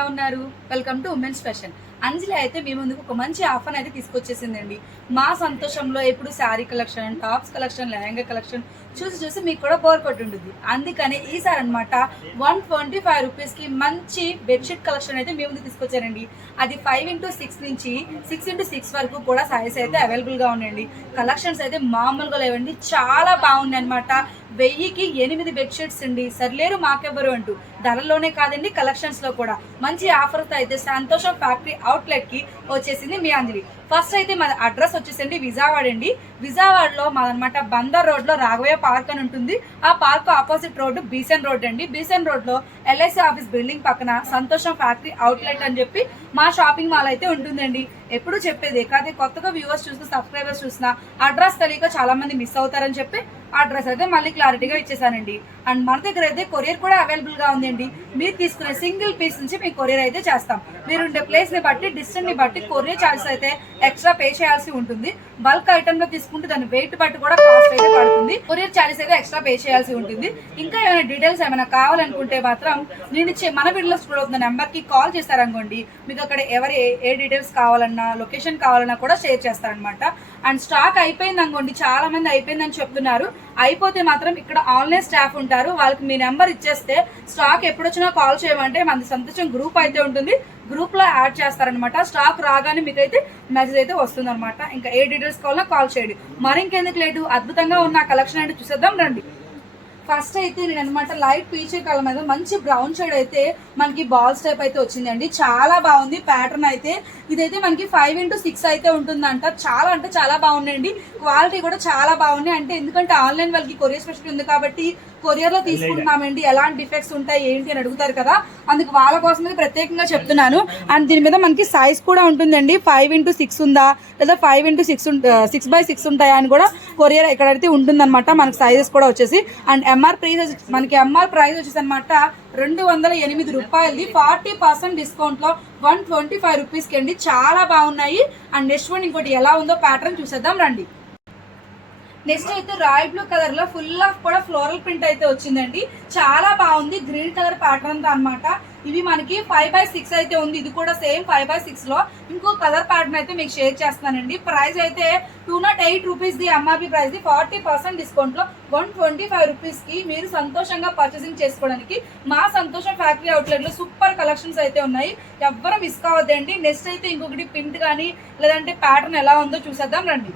ఎలా ఉన్నారు? Welcome to women's fashion. Anjali అయితే మీ ముందుకు ఒక మంచి ఆఫర్ అయితే తీసుకొచ్చేసిందండి. మా సంతోషంలో ఎప్పుడు sari collection, tops collection, lehenga collection చూసి మీకు కూడా బోర్ కొట్టుంటుంది. అందుకని ఈసారి అనమాట 125 రూపీస్కి మంచి బెడ్షీట్ కలెక్షన్ అయితే మీ ముందు తీసుకొచ్చారండి. అది 5x6 నుంచి 6x6 వరకు కూడా సైజ్ అయితే అవైలబుల్గా ఉన్నాయండి. కలెక్షన్స్ అయితే మామూలుగా లేవండి, చాలా బాగున్నాయి అనమాట. 1000కి 8 బెడ్షీట్స్ అండి. సర్లేరు మాకెవ్వరు అంటూ ధరల్లోనే కాదండి, కలెక్షన్స్లో కూడా మంచి ఆఫర్తో అయితే సంతోషం ఫ్యాక్టరీ అవుట్లెట్కి వచ్చేసింది మీ అంజలి. ఫస్ట్ అయితే మా అడ్రస్ వచ్చేసండి విజయవాడ అండి. విజయవాడలో మాదనమాట బందర్ రోడ్లో రాఘవయ్య పార్క్ అని ఉంటుంది. ఆ పార్క్ ఆపోజిట్ రోడ్డు బీసెన్ రోడ్ అండి. బీసెన్ రోడ్లో ఎల్ఐసి ఆఫీస్ బిల్డింగ్ పక్కన సంతోషం ఫ్యాక్టరీ అవుట్లెట్ అని చెప్పి మా షాపింగ్ మాల్ అయితే ఉంటుందండి. ఎప్పుడు చెప్పేది కాదు, కొత్తగా వ్యూవర్స్ చూసిన సబ్స్క్రైబర్స్ చూసిన అడ్రస్ తెలియక చాలా మంది మిస్ అవుతారని చెప్పి అడ్రస్ అయితే మళ్ళీ క్లారిటీగా ఇచ్చేసానండి. అండ్ మన దగ్గర అయితే కొరియర్ కూడా అవైలబుల్గా ఉందండి. మీరు తీసుకునే సింగిల్ పీస్ నుంచి మీకు కొరియర్ అయితే చేస్తాం. మీరు ఉండే ప్లేస్ని బట్టి డిస్టెన్స్ని బట్టి కొరియర్ ఛార్జెస్ అయితే ఎక్స్ట్రా పే చేయాల్సి ఉంటుంది. బల్క్ ఐటమ్ లో తీసుకుంటే దాని వెయిట్ బట్టి కూడా కాస్ట్ అయితే పడుతుంది. కొరియర్ ఛార్జెస్ అయితే ఎక్స్ట్రా పే చేయాల్సి ఉంటుంది. ఇంకా ఏమైనా డీటెయిల్స్ ఏమైనా కావాలనుకుంటే మాత్రం నేను ఇచ్చే మన వీడియోలో స్టోర్ అవుతున్న నెంబర్కి కాల్ చేశారనుకోండి, మీకు అక్కడ ఎవరు ఏ డీటెయిల్స్ కావాలన్నా, లొకేషన్ కావాలన్నా కూడా షేర్ చేస్తారనమాట. అండ్ స్టాక్ అయిపోయింది అనుకోండి, చాలా మంది అయిపోయిందని చెప్తున్నారు. అయిపోతే మాత్రం ఇక్కడ ఆన్లైన్ స్టాఫ్ ఉంటారు, వాళ్ళకి మీ నెంబర్ ఇచ్చేస్తే స్టాక్ ఎప్పుడొచ్చినా కాల్ చేయమంటే మన సంతోషం గ్రూప్ అయితే ఉంటుంది, గ్రూప్ లో యాడ్ చేస్తారనమాట. స్టాక్ రాగానే మీకు అయితే మెసేజ్ అయితే వస్తుంది అనమాట. ఇంకా ఏ డీటెయిల్స్ కావాలన్నా కాల్ చేయండి. మరి ఇంకెందుకు లేటు, అద్భుతంగా ఉన్న కలెక్షన్ అంటే చూసేద్దాం రండి. ఫస్ట్ అయితే నేను అనమాట లైట్ పీచ్ కలర్ మీద మంచి బ్రౌన్ షేడ్ అయితే మనకి బాల్స్ టైప్ అయితే వచ్చిందండి. చాలా బాగుంది ప్యాటర్న్ అయితే. ఇదైతే మనకి 5x6 అయితే ఉంటుందంట. చాలా అంటే చాలా బాగున్నాయండి. క్వాలిటీ కూడా చాలా బాగున్నాయి. అంటే ఎందుకంటే ఆన్లైన్ వాళ్ళకి కొరియర్ స్పెషల్ ఉంది కాబట్టి కొరియర్ లో తీసుకుంటున్నామండి, ఎలాంటి డిఫెక్ట్స్ ఉంటాయి ఏంటి అని అడుగుతారు కదా, అందుకు వాళ్ళ కోసమే ప్రత్యేకంగా చెప్తున్నాను. అండ్ దీని మీద మనకి సైజ్ కూడా ఉంటుందండి. 5x6 ఉందా లేదా 6x6 ఉంటాయా అని కూడా కొరియర్ ఎక్కడైతే ఉంటుందన్నమాట. మనకి సైజెస్ కూడా వచ్చేసి. అండ్ ఎంఆర్ ప్రైస్ వచ్చేసి అనమాట 208 రూపాయలది. 40% డిస్కౌంట్ లో 125 రూపీస్కి అండి. చాలా బాగున్నాయి. అండ్ నెక్స్ట్ వన్ ఇంకోటి ఎలా ఉందో ప్యాటర్న్ చూసేద్దాం రండి. నెక్స్ట్ అయితే రాయల్ బ్లూ కలర్ లో ఫుల్ ఆఫ్ కూడా ఫ్లోరల్ ప్రింట్ అయితే వచ్చిందండి. చాలా బాగుంది. గ్రీన్ కలర్ ప్యాటర్న్ తో అనమాట. ఇవి మనకి 5x6 అయితే ఉంది. ఇది కూడా సేమ్ 5x6 లో ఇంకో కలర్ ప్యాటర్న్ అయితే మీకు షేర్ చేస్తానండి. ప్రైస్ అయితే 208 rupees the MRP price the. 40% discount లో 125 రూపీస్ కి మీరు సంతోషంగా పర్చేసింగ్ చేసుకోవడానికి మా సంతోషం ఫ్యాక్టరీ అవుట్లెట్ లో సూపర్ కలెక్షన్స్ అయితే ఉన్నాయి. ఎవ్వరు మిస్ కావద్దండి. నెక్స్ట్ అయితే ఇంకొకటి ప్రింట్ కానీ లేదంటే ప్యాటర్న్ ఎలా ఉందో చూసేద్దాం రండి.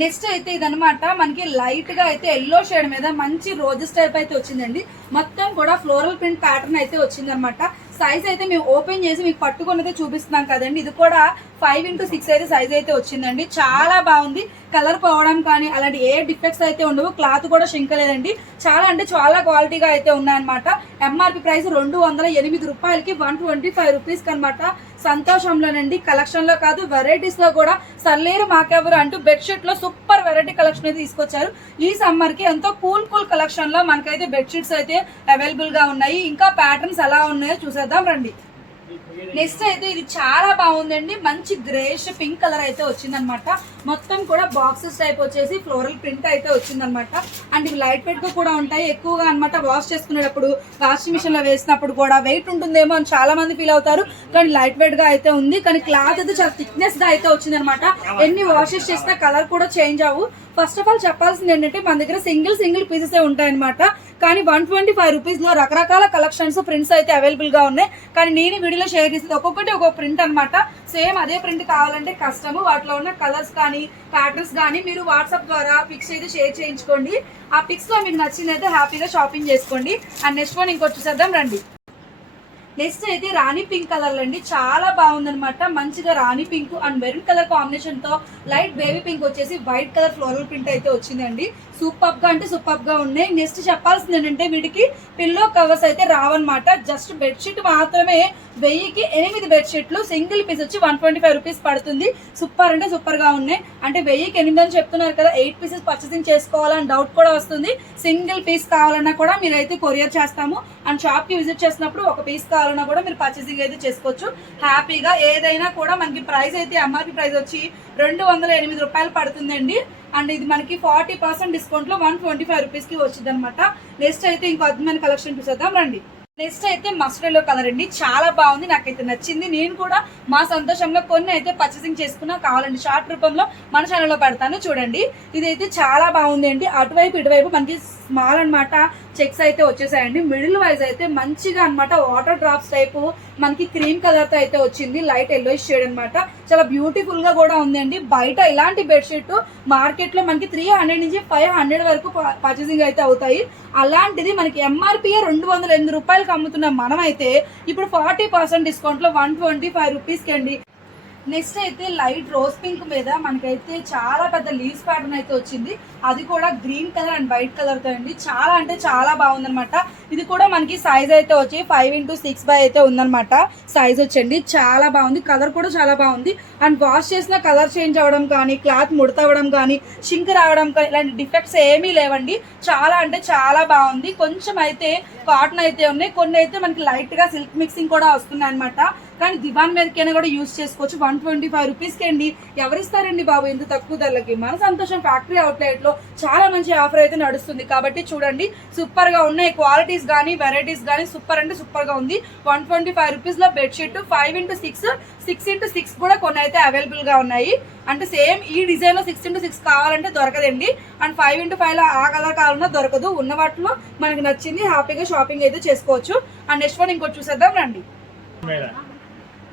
నెక్స్ట్ అయితే ఇదనమాట మనకి లైట్ గా అయితే ఎల్లో షేడ్ మీద మంచి రోజెస్ టైప్ అయితే వచ్చిందండి. మొత్తం కూడా ఫ్లోరల్ ప్రింట్ ప్యాటర్న్ అయితే వచ్చింది అనమాట. సైజ్ అయితే మేము ఓపెన్ చేసి మీకు పట్టుకున్నదే చూపిస్తున్నాం కదండి. ఇది కూడా 5x6 అయితే సైజ్ అయితే వచ్చిందండి. చాలా బాగుంది. కలర్ పోవడం కానీ అలాంటి ఏ డిఫెక్ట్స్ అయితే ఉండవు. క్లాత్ కూడా షింకలేదండి. చాలా అంటే చాలా క్వాలిటీగా అయితే ఉన్నాయన్నమాట. ఎంఆర్పి ప్రైస్ 208 రూపాయలకి 125 రూపీస్కి అనమాట. సంతోషంలోనండి. కలెక్షన్ లో కాదు, వెరైటీస్ లో కూడా సర్లేరు మాకెవరు అంటూ బెడ్షీట్ లో సూపర్ వెరైటీ కలెక్షన్ అయితే తీసుకొచ్చారు. ఈ సమ్మర్ కి ఎంతో కూల్ కలెక్షన్ లో మనకైతే బెడ్షీట్స్ అయితే అవైలబుల్ గా ఉన్నాయి. ఇంకా ప్యాటర్న్స్ ఎలా ఉన్నాయో చూసేద్దాం రండి. నెక్స్ట్ అయితే ఇది చాలా బాగుందండి. మంచి గ్రేష్ పింక్ కలర్ అయితే వచ్చిందనమాట. మొత్తం కూడా బాక్సెస్ టైప్ వచ్చేసి ఫ్లోరల్ ప్రింట్ అయితే వచ్చిందనమాట. అండ్ ఇవి లైట్ వెయిట్ గా కూడా ఉంటాయి ఎక్కువగా అనమాట. వాష్ చేసుకునేటప్పుడు వాషింగ్ మిషన్ లో వేసినప్పుడు కూడా వెయిట్ ఉంటుందేమో అని చాలా మంది ఫీల్ అవుతారు, కానీ లైట్ వెయిట్ గా అయితే ఉంది. కానీ క్లాత్ అయితే చాలా థిక్నెస్ గా అయితే వచ్చిందనమాట. ఎన్ని వాషెస్ చేసినా కలర్ కూడా చేంజ్ అవ్వు. ఫస్ట్ ఆఫ్ ఆల్ చెప్పాల్సింది ఏంటంటే మన దగ్గర సింగిల్ పీసెస్ ఉంటాయన్నమాట. కానీ 125 రూపీస్ లో రకరకాల కలెక్షన్స్ ప్రింట్స్ అయితే అవైలబుల్ గా ఉన్నాయి. కానీ నేను వీడియోలో షేర్ చేసేది ఒక్కొక్కటి ఒక్కొక్క ప్రింట్ అనమాట. సేమ్ అదే ప్రింట్ కావాలంటే కష్టము. వాటిలో ఉన్న కలర్స్ కానీ ప్యాటర్న్స్ కానీ మీరు వాట్సాప్ ద్వారా పిక్స్ అయితే షేర్ చేయించుకోండి. ఆ పిక్స్ లో మీకు నచ్చింది అయితే హ్యాపీగా షాపింగ్ చేసుకోండి. అండ్ నెక్స్ట్ వన్ ఇంకోటి చూసేద్దాం రండి. నెక్స్ట్ అయితే రాణి పింక్ కలర్ అండి. చాలా బాగుందనమాట. మంచిగా rani pink and maroon colour combination తో లైట్ బేబీ పింక్ వచ్చేసి వైట్ కలర్ ఫ్లోరల్ ప్రింట్ అయితే వచ్చిందండి. సూపర్ గా అంటే సూపర్ గా ఉన్నాయి. నెక్స్ట్ చెప్పాల్సింది ఏంటంటే వీటికి పిల్లో కవర్స్ అయితే రావన్నమాట. జస్ట్ బెడ్షీట్ మాత్రమే 1000కి 8 బెడ్షీట్లు. సింగిల్ పీస్ వచ్చి 125 రూపీస్ పడుతుంది. సూపర్ అంటే సూపర్ గా ఉన్నాయి. అంటే 1000కి 8 అని చెప్తున్నారు కదా, 8 పీసెస్ పర్చేసింగ్ చేసుకోవాలని డౌట్ కూడా వస్తుంది. సింగిల్ పీస్ కావాలన్నా కూడా మీరైతే కొరియర్ చేస్తాము. అండ్ షాప్ కి విజిట్ చేసినప్పుడు ఒక పీస్ కావాలన్నా కూడా మీరు పర్చేసింగ్ అయితే చేసుకోవచ్చు హ్యాపీగా. ఏదైనా కూడా మనకి ప్రైస్ అయితే ఎంఆర్పి ప్రైస్ వచ్చి 208 రూపాయలు పడుతుందండి. అండ్ ఇది మనకి 40% డిస్కౌంట్ లో 125 రూపీస్ కి వచ్చింది అనమాట. నెక్స్ట్ అయితే ఇంకో అద్భుతమైన కలెక్షన్ చూసేద్దాం రండి. నెక్స్ట్ అయితే మస్టర్డ్ ఎల్లో కలర్ అండి, చాలా బాగుంది, నాకైతే నచ్చింది. నేను కూడా మా సంతోషంలో కొన్ని అయితే పర్చేసింగ్ చేసుకున్నా, కావాలండి షార్ట్ రూపంలో మన ఛానల్లో పెడతాను చూడండి. ఇదైతే చాలా బాగుంది అండి. అటువైపు ఇటువైపు మనకి స్మాల్ అనమాట చెక్స్ అయితే వచ్చేసాయండి. మిడిల్ వైజ్ అయితే మంచిగా అనమాట వాటర్ డ్రాప్స్ టైపు మనకి క్రీమ్ కలర్ తో అయితే వచ్చింది, లైట్ ఎల్లో షేడ్ అనమాట. చాలా బ్యూటిఫుల్ గా కూడా ఉందండి. బయట ఇలాంటి బెడ్షీట్ మార్కెట్ లో మనకి 300 నుంచి 500 వరకు పర్చేసింగ్ అయితే అవుతాయి. అలాంటిది మనకి ఎంఆర్పీ 208 రూపాయలకి అమ్ముతున్నాం మనం అయితే ఇప్పుడు 40% డిస్కౌంట్ లో 125 రూపీస్కి అండి. నెక్స్ట్ అయితే లైట్ రోజ్ పింక్ మీద మనకైతే చాలా పెద్ద లీవ్స్ ప్యాటర్న్ అయితే వచ్చింది, అది కూడా green colour and white colour తో అండి. చాలా అంటే చాలా బాగుందనమాట. ఇది కూడా మనకి సైజ్ అయితే వచ్చి 5x6 అయితే ఉందనమాట సైజ్ వచ్చండి. చాలా బాగుంది, కలర్ కూడా చాలా బాగుంది. అండ్ వాష్ చేసిన కలర్ చేంజ్ అవ్వడం కానీ, క్లాత్ ముడతవ్వడం కానీ, షింక్ రావడం కానీ ఇలాంటి డిఫెక్ట్స్ ఏమీ లేవండి. చాలా అంటే చాలా బాగుంది. కొంచెం అయితే కాటన్ అయితే ఉన్నాయి, కొన్ని అయితే మనకి లైట్ గా సిల్క్ మిక్సింగ్ కూడా వస్తున్నాయి అనమాట. కానీ దివాన్ మీదకైనా కూడా యూజ్ చేసుకోవచ్చు. 125 రూపీస్కి అండి. ఎవరిస్తారండి బాబు ఎంత తక్కువ ధరలకి? మన సంతోషం ఫ్యాక్టరీ అవుట్లెట్ లో చాలా మంచి ఆఫర్ అయితే నడుస్తుంది కాబట్టి చూడండి, సూపర్ గా ఉన్నాయి. క్వాలిటీస్ కానీ వెరైటీస్ కానీ సూపర్ అంటే సూపర్ గా ఉంది. 125 రూపీస్ లో బెడ్షీట్ 5x6 6x6 కూడా కొన్ని అయితే అవైలబుల్ గా ఉన్నాయి. అంటే సేమ్ ఈ డిజైన్ లో 6x6 కావాలంటే దొరకదండి. అండ్ 5x5 లో ఆ కలర్ కావాలన్నా దొరకదు. ఉన్న వాటిలో మనకి నచ్చింది హ్యాపీగా షాపింగ్ అయితే చేసుకోవచ్చు. అండ్ నెక్స్ట్ వన్ ఇంకోటి చూసేద్దాం రండి.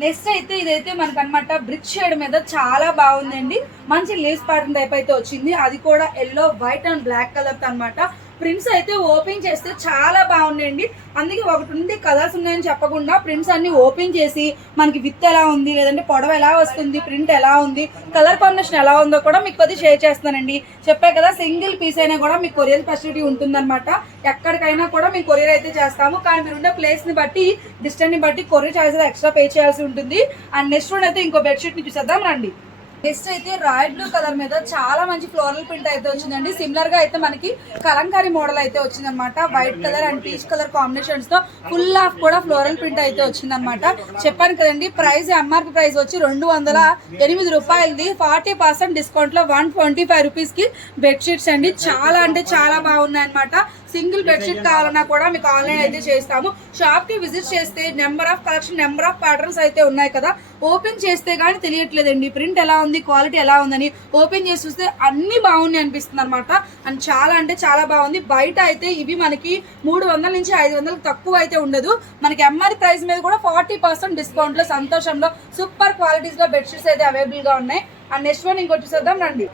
నెక్స్ట్ అయితే ఇదైతే మనకు అనమాట బ్రిక్ షేడ్ మీద చాలా బాగుందండి. మంచి లీవ్స్ ప్యాటర్న్ టైప్ అయితే వచ్చింది, అది కూడా yellow white and black colour తో అనమాట. ప్రింట్స్ అయితే ఓపెన్ చేస్తే చాలా బాగున్నాయండి. అందుకే ఒకటి ఉంది కలర్స్ ఉన్నాయని చెప్పకుండా ప్రింట్స్ అన్ని ఓపెన్ చేసి మనకి విత్ ఎలా ఉంది, లేదంటే పొడవ ఎలా వస్తుంది, ప్రింట్ ఎలా ఉంది, కలర్ కాంబినేషన్ ఎలా ఉందో కూడా మీకు కొద్దిగా షేర్ చేస్తానండి. చెప్పే కదా సింగిల్ పీస్ అయినా కూడా మీకు కొరియర్ ఫెసిలిటీ ఉంటుందన్నమాట. ఎక్కడికైనా కూడా మేము కొరియర్ అయితే చేస్తాము. కానీ మీరు ఉండే ప్లేస్ ని బట్టి, డిస్టెన్స్ ని బట్టి కొరియర్ చార్జెస్ ఎక్స్ట్రా పే చేయాల్సి ఉంటుంది. అండ్ నెక్స్ట్ వన్ అయితే ఇంకో బెడ్షీట్ ని చూసేద్దాం రండి. నెక్స్ట్ అయితే రాయల్ బ్లూ కలర్ మీద చాలా మంచి ఫ్లోరల్ ప్రింట్ అయితే వచ్చిందండి. సిమిలర్ గా అయితే మనకి కలంకారీ మోడల్ అయితే వచ్చిందనమాట. White colour and peach colour combinations తో ఫుల్ ఆఫ్ కూడా ఫ్లోరల్ ప్రింట్ అయితే వచ్చిందనమాట. చెప్పాను కదండి, ప్రైస్ ఎంఆర్పీ ప్రైస్ వచ్చి 208 రూపాయలది 40% డిస్కౌంట్ లో 125 రూపీస్ కి బెడ్షీట్స్ అండి. చాలా అంటే చాలా బాగున్నాయి అనమాట. సింగిల్ బెడ్షీట్ కావాలన్నా కూడా మీకు ఆన్లైన్ అయితే చేస్తాము. షాప్ కి విజిట్ చేస్తే number of collection, number of patterns అయితే ఉన్నాయి కదా. ఓపెన్ చేస్తే గానీ తెలియట్లేదండి ప్రింట్ ఎలా ఉంది, క్వాలిటీ ఎలా ఉందని. ఓపెన్ చేసి చూస్తే అన్ని బాగున్నాయి అనిపిస్తుంది అనమాట. అండ్ చాలా అంటే చాలా బాగుంది. బయట అయితే ఇవి మనకి 300 నుంచి 500 తక్కువ అయితే ఉండదు. మనకి ఎంఆర్పీ ప్రైస్ మీద కూడా 40% డిస్కౌంట్ లో సంతోషంలో సూపర్ క్వాలిటీస్ లో బెడ్షీట్స్ అయితే అవైలబుల్ గా ఉన్నాయి. అండ్ నెక్స్ట్ వన్ ఇంకోటి చూద్దాం రండి.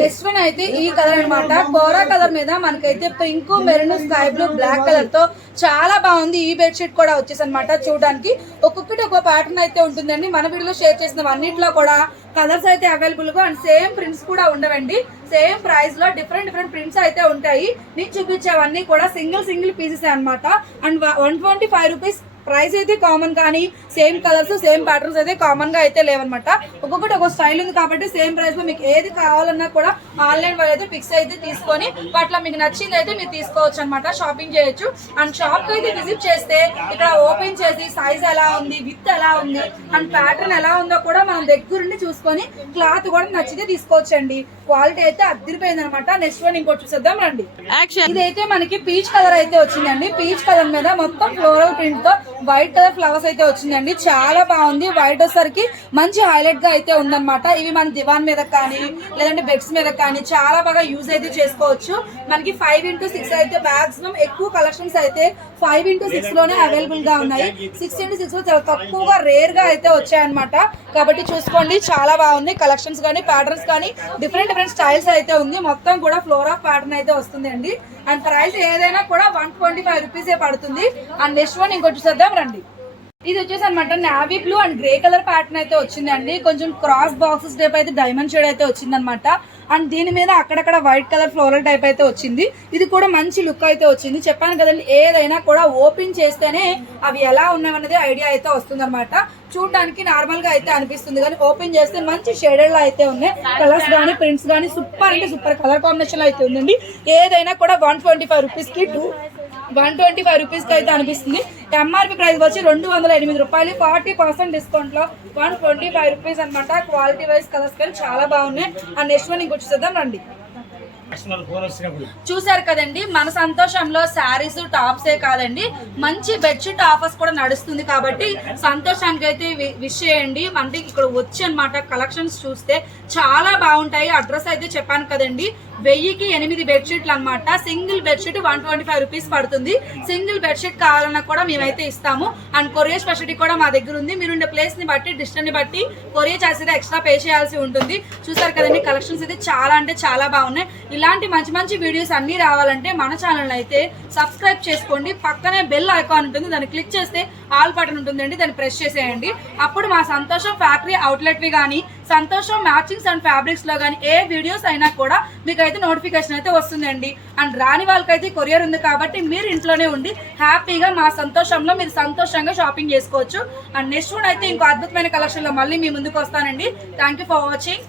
నెక్స్ట్ వన్ అయితే ఈ కలర్ అనమాట. కోరా కలర్ మీద మనకైతే pink, maroon, sky blue, black colour తో చాలా బాగుంది. ఈ బెడ్షీట్ కూడా వచ్చేసి అనమాట. చూడడానికి ఒక్కొక్కటి ఒక్కో ప్యాటర్న్ అయితే ఉంటుందండి. మన వీడియోలో షేర్ చేసిన అన్నింటిలో కూడా కలర్స్ అయితే అవైలబుల్ గా అండ్ సేమ్ ప్రింట్స్ కూడా ఉండవండి. సేమ్ ప్రైస్ లో డిఫరెంట్ ప్రింట్స్ అయితే ఉంటాయి. నేను చూపించేవన్నీ కూడా సింగిల్ పీసెస్ అనమాట. అండ్ 125 రూపీస్ ప్రైస్ అయితే కామన్, కానీ సేమ్ కలర్స్ సేమ్ ప్యాటర్న్స్ అయితే కామన్ గా అయితే లేవన్నమాట. ఒక్కొక్కటి ఒక స్టైల్ ఉంది కాబట్టి సేమ్ ప్రైస్ లో మీకు ఏది కావాలన్నా కూడా ఆన్లైన్ వాళ్ళు అయితే ఫిక్స్ అయితే తీసుకొని వాటిలో మీకు నచ్చింది అయితే మీరు తీసుకోవచ్చు అనమాట. షాపింగ్ చేయొచ్చు. అండ్ షాప్ కి అయితే విజిట్ చేస్తే ఇక్కడ ఓపెన్ చేసి సైజ్ ఎలా ఉంది, విత్ ఎలా ఉంది అండ్ ప్యాటర్న్ ఎలా ఉందో కూడా మనం దగ్గరుండి చూసుకొని క్లాత్ కూడా నచ్చితే తీసుకోవచ్చండి. క్వాలిటీ అయితే అదిరిపోయింది అనమాట. నెక్స్ట్ వన్ ఇంకోటి చూసేద్దాం రండి. ఇదైతే మనకి పీచ్ కలర్ అయితే వచ్చిందండి. పీచ్ కలర్ మీద మొత్తం ఫ్లోరల్ ప్రింట్ తో వైట్ కలర్ ఫ్లవర్స్ అయితే వచ్చిందండి. చాలా బాగుంది. వైట్ వచ్చేసరికి మంచి హైలైట్ గా అయితే ఉందన్నమాట. ఇవి మన దివాన్ మీద కానీ, లేదంటే బెడ్స్ మీద కానీ చాలా బాగా యూజ్ అయితే చేసుకోవచ్చు. మనకి 5x6 అయితే మాక్సిమం ఎక్కువ కలెక్షన్స్ అయితే 5x6 లోనే అవైలబుల్ గా ఉన్నాయి. 6x6 లో చాలా తక్కువగా రేర్ గా అయితే వచ్చాయన్నమాట. కాబట్టి చూసుకోండి, చాలా బాగుంది. కలెక్షన్స్ కానీ, ప్యాటర్న్స్ కానీ, డిఫరెంట్ స్టైల్స్ అయితే ఉంది. మొత్తం కూడా ఫ్లోర్ ఆఫ్ ప్యాటర్న్ అయితే వస్తుంది అండి. అండ్ ప్రైస్ ఏదైనా కూడా 125 రూపీసే పడుతుంది. అండ్ నెక్స్ట్ వన్ ఇంకోటి చూద్దాం రండి. ఇది వచ్చేసి అనమాట navy blue and grey colour pattern అయితే వచ్చిందండి. కొంచెం క్రాస్ బాక్సెస్ టైప్ అయితే డైమండ్ షేడ్ అయితే వచ్చింది అనమాట. అండ్ దీని మీద అక్కడక్కడ వైట్ కలర్ ఫ్లోరల్ టైప్ అయితే వచ్చింది. ఇది కూడా మంచి లుక్ అయితే వచ్చింది. చెప్పాను కదండి, ఏదైనా కూడా ఓపెన్ చేస్తేనే అవి ఎలా ఉన్నాయనేది ఐడియా అయితే వస్తుంది అనమాట. చూడడానికి నార్మల్ గా అయితే అనిపిస్తుంది, కానీ ఓపెన్ చేస్తే మంచి షేడెడ్ లో అయితే ఉన్నాయి. కలర్స్ కానీ, ప్రింట్స్ కానీ సూపర్ అంటే సూపర్ కలర్ కాంబినేషన్ లో అయితే ఉందండి. ఏదైనా కూడా 125 రూపీస్ కి 125 రూపీస్ కి అయితే అనిపిస్తుంది. ఎంఆర్పీ ప్రైస్ వచ్చి 208 రూపాయలు. 40% డిస్కౌంట్ లో 125 రూపీస్ అనమాట. క్వాలిటీ వైజ్ కలర్స్ కానీ చాలా బాగున్నాయి. అండ్ నెక్స్ట్ వన్ ఇంకొచ్చి చూద్దాం రండి. చూసారు కదండి, మన సంతోషంలో శారీస్ టాప్సే కాదండి, మంచి బెడ్షీట్ ఆఫర్స్ కూడా నడుస్తుంది. కాబట్టి సంతోషానికి అయితే విష్ చేయండి. అంటే ఇక్కడ వచ్చి అన్నమాట కలెక్షన్స్ చూస్తే చాలా బాగుంటాయి. అడ్రస్ అయితే చెప్పాను కదండి, 1000కి 8 బెడ్షీట్లు అనమాట. సింగిల్ బెడ్షీట్ 125 రూపీస్ పడుతుంది. సింగిల్ బెడ్షీట్ కావాలన్నా కూడా మేమైతే ఇస్తాము. అండ్ కొరియర్ స్పెషాలిటీ కూడా మా దగ్గర ఉంది. మీరుండే ప్లేస్ ని బట్టి డిస్టెన్స్ ని బట్టి కొరియర్ చార్జ్ అయితే ఎక్స్ట్రా పే చేయాల్సి ఉంటుంది. చూసారు కదండి, కలెక్షన్స్ అయితే చాలా అంటే చాలా బాగున్నాయి. ఇలాంటి మంచి మంచి వీడియోస్ అన్ని రావాలంటే మన ఛానల్ అయితే సబ్స్క్రైబ్ చేసుకోండి. పక్కనే బెల్ ఐకాన్ ఉంటుంది, దాన్ని క్లిక్ చేస్తే ఆల్ బటన్ ఉంటుందండి, దాన్ని ప్రెస్ చేసేయండి. అప్పుడు మా సంతోషం ఫ్యాక్టరీ అవుట్లెట్వి కానీ సంతోషం మ్యాచింగ్స్ అండ్ ఫ్యాబ్రిక్స్ లో కానీ ఏ వీడియోస్ అయినా కూడా మీకు అయితే నోటిఫికేషన్ అయితే వస్తుందండి. అండ్ రాని వాళ్ళకైతే కొరియర్ ఉంది కాబట్టి మీరు ఇంట్లోనే ఉండి హ్యాపీగా మా సంతోషంలో మీరు సంతోషంగా షాపింగ్ చేసుకోవచ్చు. అండ్ నెక్స్ట్ అయితే ఇంకో అద్భుతమైన కలెక్షన్ లో మళ్ళీ మీ ముందుకు వస్తానండి. Thank you for watching.